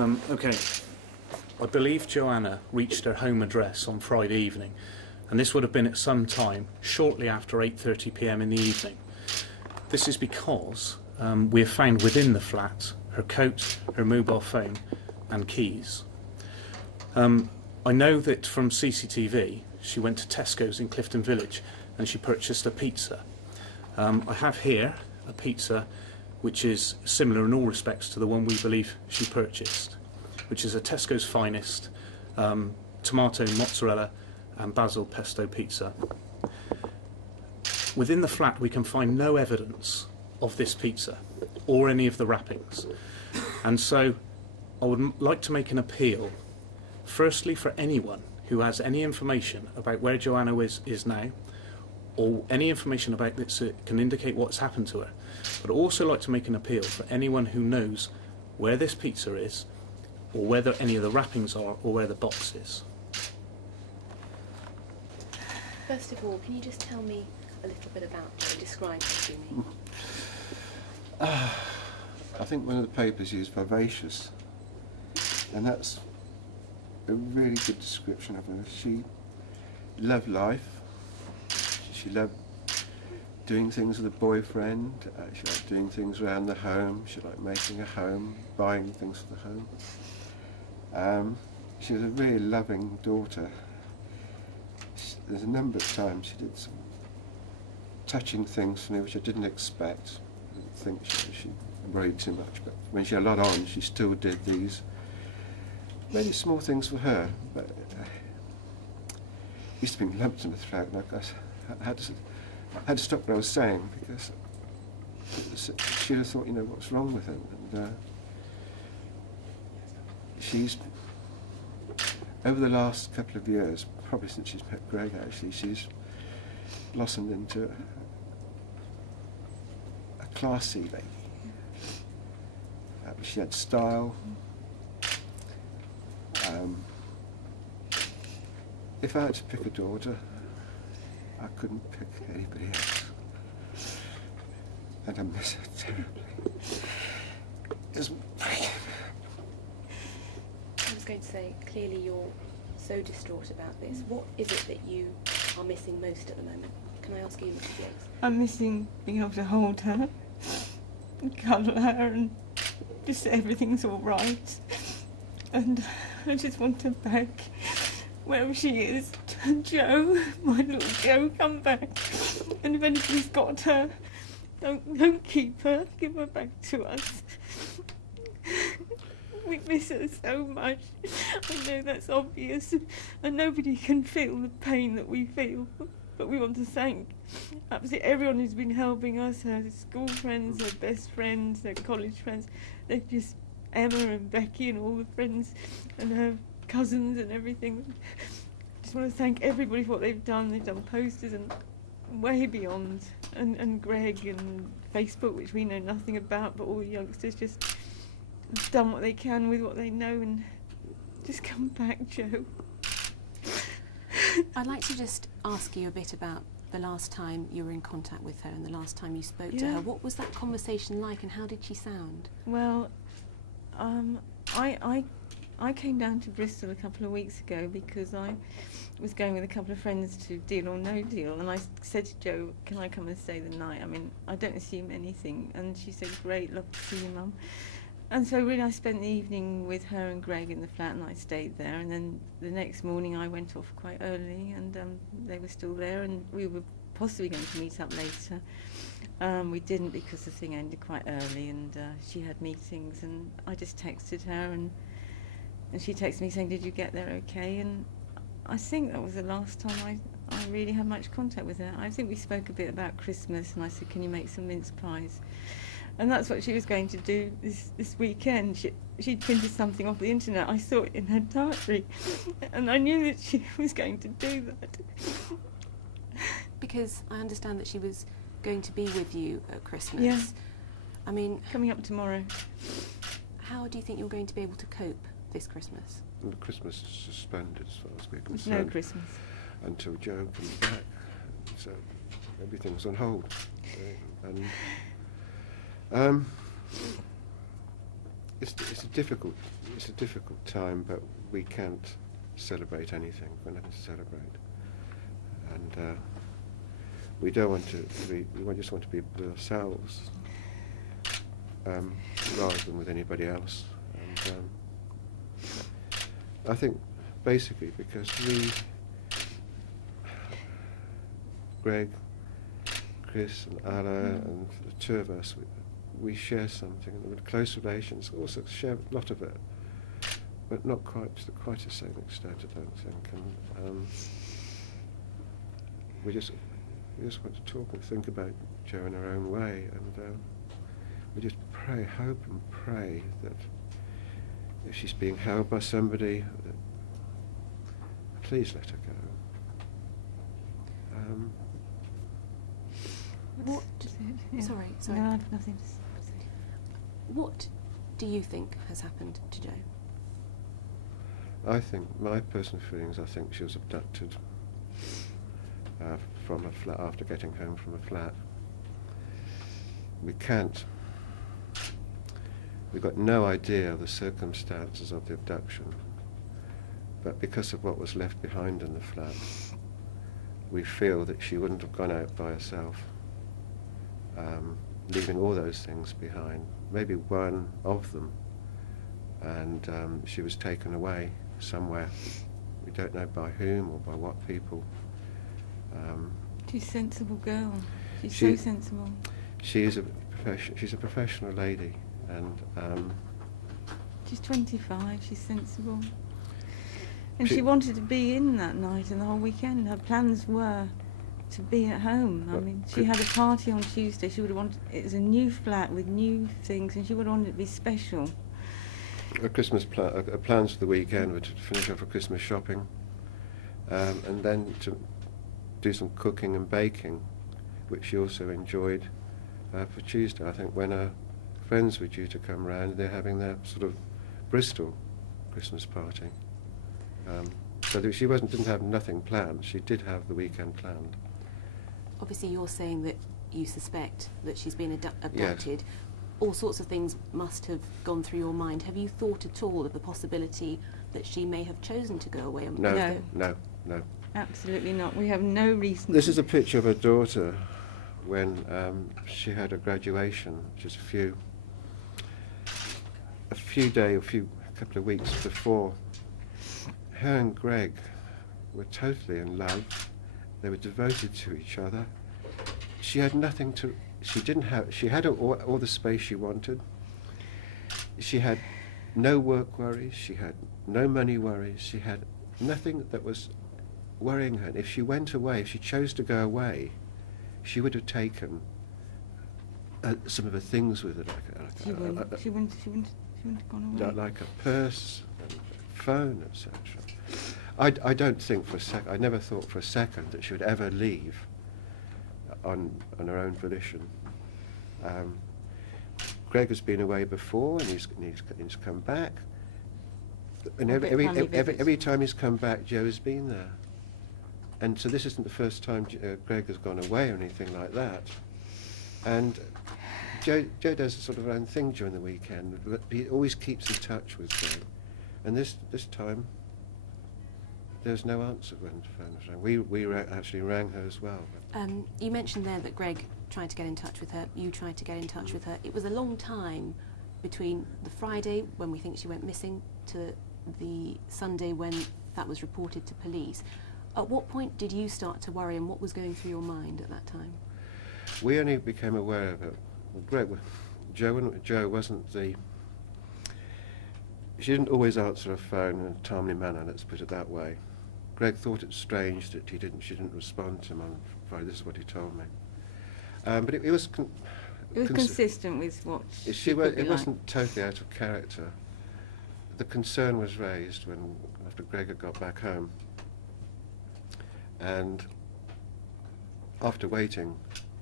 Okay. I believe Joanna reached her home address on Friday evening, and this would have been at some time shortly after 8:30 p.m. in the evening. This is because we have found within the flat her coat, her mobile phone and keys. I know that from CCTV she went to Tesco's in Clifton Village and she purchased a pizza. I have here a pizza which is similar in all respects to the one we believe she purchased, which is a Tesco's finest tomato, mozzarella and basil pesto pizza. Within the flat we can find no evidence of this pizza or any of the wrappings, and so I would like to make an appeal, firstly for anyone who has any information about where Joanna is now, or any information about this that can indicate what's happened to her. But I'd also like to make an appeal for anyone who knows where this pizza is, or whether any of the wrappings are, or where the box is. First of all, can you just tell me a little bit about her, describe her to me? I think one of the papers used vivacious, and that's a really good description of her. She loved life. She loved doing things with a boyfriend. She liked doing things around the home. She liked making a home, buying things for the home. She was a really loving daughter. There's a number of times she did some touching things for me which I didn't expect. I didn't think she worried too much, but when she had a lot on, she still did these really small things for her. But used to be lumps in the throat, and I had to stop what I was saying because she'd have thought, you know, what's wrong with him. And she's, over the last couple of years, probably since she's met Greg actually, she's blossomed into a classy lady. She had style. If I had to pick a daughter, I couldn't pick anybody else. And I miss her terribly. I was going to say, clearly you're so distraught about this. What is it that you are missing most at the moment? Can I ask you, Mrs. Yeates? I'm missing being able to hold her, and cuddle her, and just say everything's all right. And I just want her back, wherever she is. Joe, my little Joe, come back. And if anybody's got her, don't keep her. Give her back to us. We miss her so much. I know that's obvious, and nobody can feel the pain that we feel. But we want to thank absolutely everyone who's been helping us, her school friends, her best friends, her college friends. They've just, Emma and Becky and all the friends and her cousins and everything. Just want to thank everybody for what they've done. They've done posters and way beyond. And Greg and Facebook, which we know nothing about, but all the youngsters just done what they can with what they know, and just come back, Joe. I'd like to just ask you a bit about the last time you were in contact with her and the last time you spoke to her. What was that conversation like, and how did she sound? Well, I came down to Bristol a couple of weeks ago because I was going with a couple of friends to Deal or No Deal, and I said to Jo, can I come and stay the night? I mean, I don't assume anything. And she said, great, love to see you, Mum. And so really I spent the evening with her and Greg in the flat, and I stayed there. And then the next morning I went off quite early, and they were still there, and we were possibly going to meet up later. We didn't because the thing ended quite early, and she had meetings, and I just texted her, and she texted me saying, did you get there okay? And I think that was the last time I really had much contact with her. I think we spoke a bit about Christmas, and I said, can you make some mince pies? And that's what she was going to do this weekend. She'd printed something off the internet. I saw it in her diary, and I knew that she was going to do that. Because I understand that she was going to be with you at Christmas. Yeah. I mean, coming up tomorrow. How do you think you're going to be able to cope this Christmas? Well, Christmas is suspended as far as we're There's concerned. no Christmas. Until Joe comes back. So everything's on hold. And it's a difficult time, but we can't celebrate anything. We're nothing to celebrate, and we don't want to be. We just want to be with ourselves, rather than with anybody else. And I think basically because Greg, Chris, and Ala, and the two of us, we share something, and with close relations, also share a lot of it, but not quite to the same extent, I don't think. And we just want to talk and think about Jo in our own way, and we just hope and pray that if she's being held by somebody, please let her go. What? Yeah. Sorry. No, I have nothing to say. What do you think has happened to Jo? I think, my personal feelings, I think she was abducted from a flat after getting home from a flat. We've got no idea of the circumstances of the abduction, but because of what was left behind in the flat, we feel that she wouldn't have gone out by herself, leaving all those things behind, maybe one of them, and she was taken away somewhere. We don't know by whom or by what people. She's a sensible girl. She's She- so sensible. She's a professional lady, and She's 25, she's sensible. And She- she wanted to be in that night and the whole weekend. Her plans were to be at home. I Well, mean, she could- had a party on Tuesday. She would have wanted, it was a new flat with new things, and she would have wanted it to be special. her plans for the weekend were to finish off her Christmas shopping, and then to do some cooking and baking, which she also enjoyed for Tuesday. I think when her friends were due to come round, they're having their sort of Bristol Christmas party. So that she didn't have nothing planned. She did have the weekend planned. Obviously, you're saying that you suspect that she's been abducted. All sorts of things must have gone through your mind. Have you thought at all of the possibility that she may have chosen to go away? No. Absolutely not. We have no reason. This is a picture of her daughter when she had her graduation, just a couple of weeks before. Her and Greg were totally in love. They were devoted to each other. She had nothing to. She had all the space she wanted. She had no work worries. She had no money worries. She had nothing that was worrying her. If she went away, if she chose to go away, she would have taken some of her things with her, She wouldn't have gone away. like a purse, and a phone, etc. I don't think for a sec. I never thought for a second that she would ever leave on her own volition. Greg has been away before, and he's come back. And every time he's come back, Jo has been there. And so this isn't the first time Greg has gone away or anything like that. And Jo does sort of her own thing during the weekend, but he always keeps in touch with Greg. And this time, there's no answer when the phone was rang. We actually rang her as well. You mentioned there that Greg tried to get in touch with her. You tried to get in touch with her. It was a long time between the Friday when we think she went missing to the Sunday when that was reported to police. At what point did you start to worry, and what was going through your mind at that time? We only became aware of it. Jo wasn't the. She didn't always answer her phone in a timely manner. Let's put it that way. Greg thought it strange that she didn't respond to him on Friday. This is what he told me. But it was. It was consistent with what It wasn't totally out of character. The concern was raised after Greg had got back home, and after waiting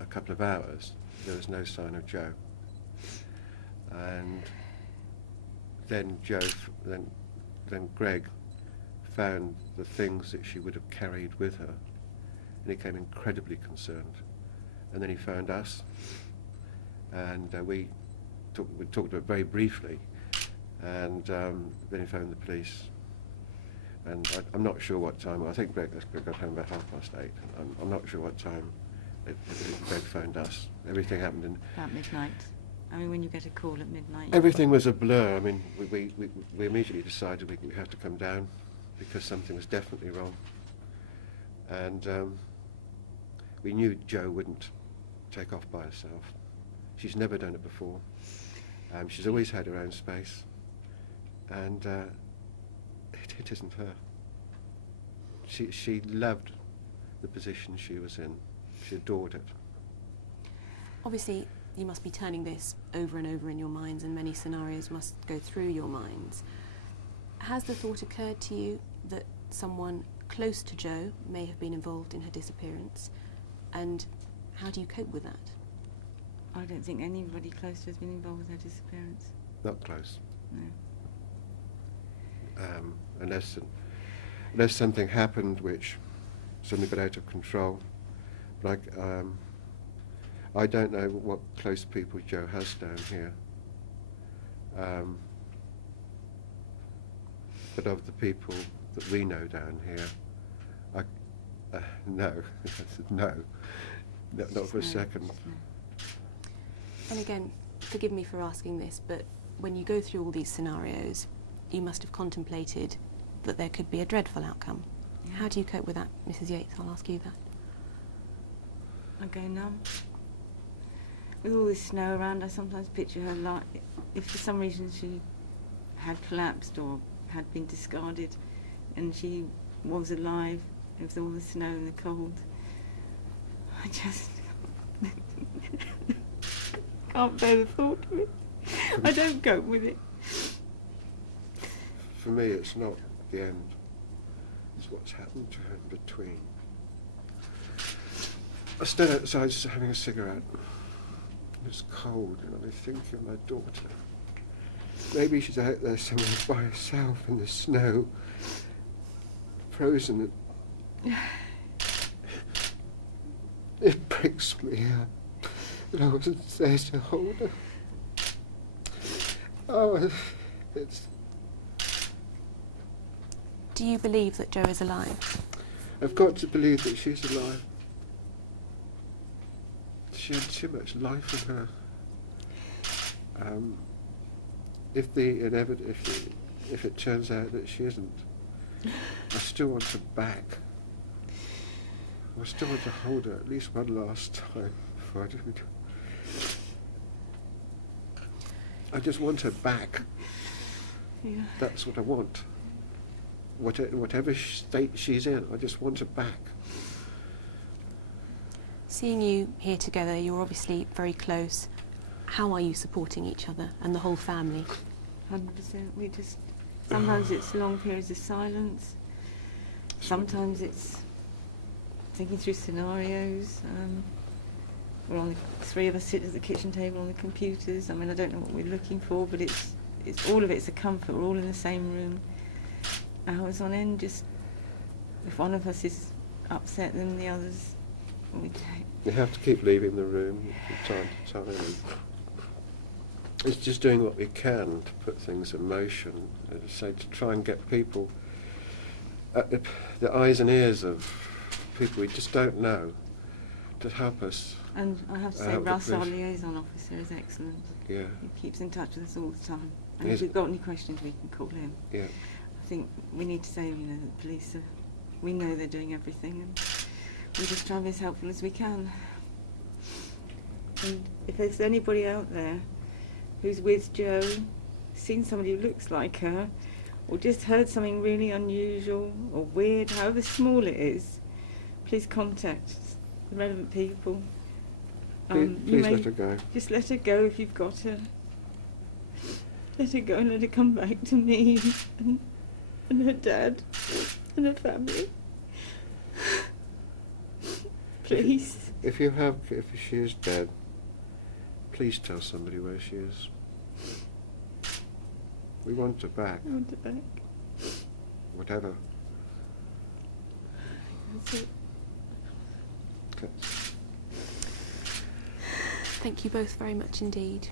a couple of hours, there was no sign of Jo. And then then Greg found the things that she would have carried with her, and he became incredibly concerned. And then he found us, and we talked about it very briefly, and then he phoned the police. And I'm not sure what time. I think Greg got home about 8:30. I'm not sure what time Greg phoned us. Everything happened in About midnight. I mean, when you get a call at midnight. Everything was a blur. I mean, we immediately decided we have to come down because something was definitely wrong. And we knew Jo wouldn't take off by herself. She's never done it before. She's always had her own space. And it isn't her. She loved the position she was in. She adored it. Obviously, you must be turning this over and over in your minds, and many scenarios must go through your minds. Has the thought occurred to you that someone close to Jo may have been involved in her disappearance, and how do you cope with that? I don't think anybody close to her has been involved with her disappearance. Not close. No. Unless something happened which suddenly got out of control. Like, I don't know what close people Jo has down here. But of the people that we know down here, no, no, not for a second. No. And again, forgive me for asking this, but when you go through all these scenarios, you must have contemplated that there could be a dreadful outcome. Yeah. How do you cope with that, Mrs. Yeates? I'll ask you that. I go numb. With all this snow around, I sometimes picture her like, if for some reason she had collapsed or had been discarded and she was alive with all the snow and the cold, I just can't bear the thought of it. I don't cope with it. For me, it's not the end. It's what's happened to her in between. I stood outside just having a cigarette. It was cold, and I think of my daughter. Maybe she's out there somewhere by herself in the snow, frozen. It breaks me that I wasn't there to hold her. Oh, it's... Do you believe that Jo is alive? I've got to believe that she's alive. She had too much life in her. If it turns out that she isn't, I still want her back. I still want to hold her at least one last time before I do. I just want her back. Yeah. That's what I want. Whatever state she's in, I just want her back. Seeing you here together, you're obviously very close. How are you supporting each other and the whole family? 100%. We just, sometimes it's long periods of silence. Sometimes it's thinking through scenarios. We're on the three of us sit at the kitchen table on the computers. I mean, I don't know what we're looking for, but it's all of it's a comfort. We're all in the same room, hours on end. Just if one of us is upset, then the others we take. You have to keep leaving the room from time to time. It's just doing what we can to put things in motion. As I say, to try and get people, the eyes and ears of people we just don't know, to help us. And I have to say, help the Russ, our police. liaison officer, is excellent. Yeah, He keeps in touch with us all the time. And Yes. if we've got any questions, we can call him. yeah. I think we need to say, you know, that the police are, we know they're doing everything, and we just try and be as helpful as we can. And if there's anybody out there who's with Jo, seen somebody who looks like her, or just heard something really unusual or weird, however small it is, please contact the relevant people. Please, You may let her go. just let her go if you've got her. Let her go and let her come back to me and her dad and her family. Please. If she is dead, please tell somebody where she is. We want her back, I want her back. whatever. That's it. Okay. Thank you both very much indeed.